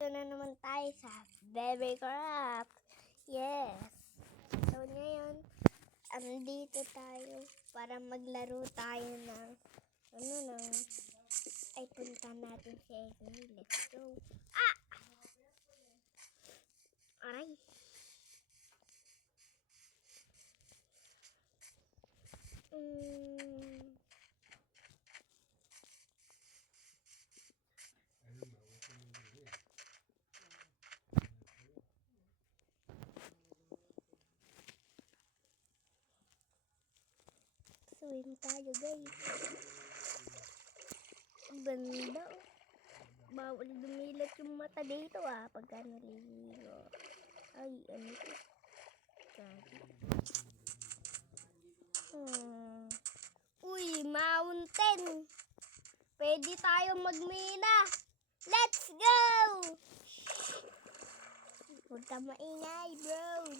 Ito na naman tayo sa Baby Craft. Yes. So ngayon, andito tayo para maglaro tayo ng ay punta natin si Egni. Let's go. Ah! Aray. Swim tayo, guys. Ganda, oh. Bawal dumilat yung mata dito, pagka naliligo. Ay, ano ito? Uy, mountain! Pwede tayo magmina! Let's go! Huwag ka maingay, bro!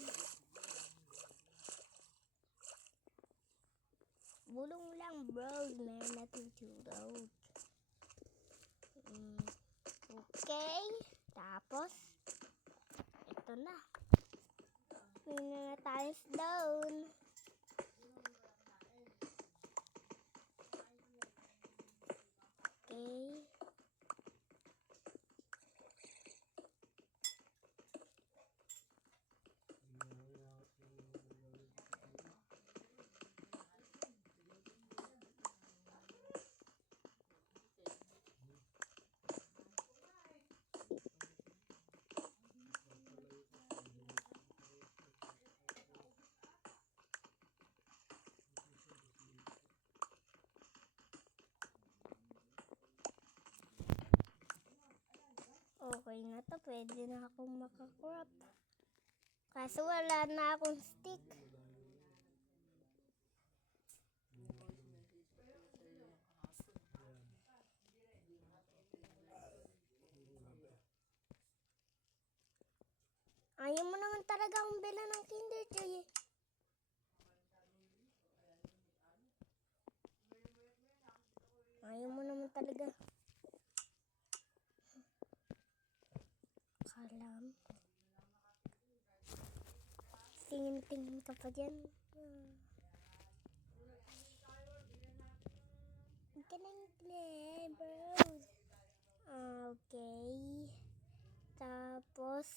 Bulong lang, bro. Meron natutulog. Okay. Tapos, ito na. Mina na tayo down. Okay. Okay na to, pwede na akong makakrop. Kaso wala na akong stick. Ayaw mo naman talaga akong bila ng Kinder Joy. Ayaw mo naman talaga. Kalam. Tingin-tingin ka pa dyan. Huwag ka nang play, bro. Okay. Tapos,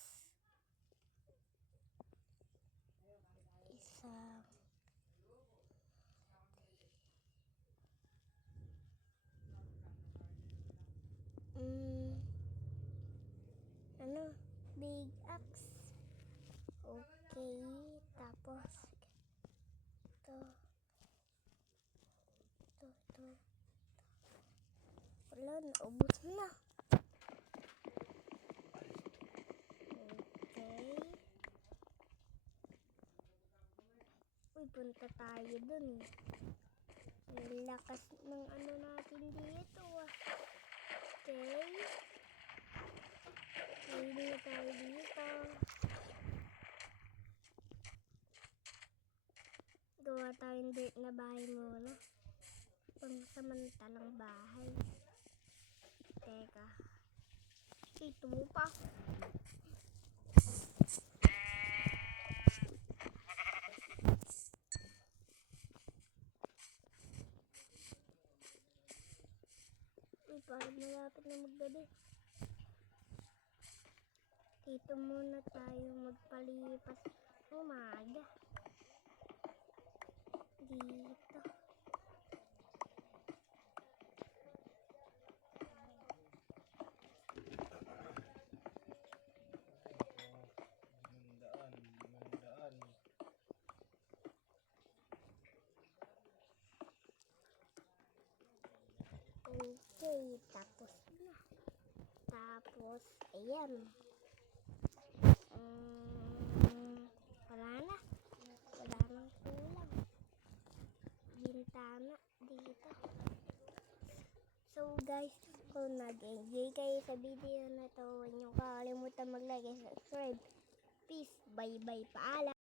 isang big axe. Okay. Tapos, ito. Wala, naubos na. Okay. Uy, punta tayo dun. Ang lakas ng natin dito. Okay. Hindi na tayo dito. Gawa tayong dirt na bahay muna. Pangsamantalang bahay. Teka. Ito mo pa. Uy, parang malapit na maggabi. Dito muna tayo magpalipas. Umaga. Dito. Okay, tapos na. Tapos, ayan. Wala na. Wala nang kulang. Bintana dito. So guys, kung nag-enjoy kayo sa video na to, huwag niyo kakalimutan mag-like and subscribe. Peace. Bye-bye. Paalam.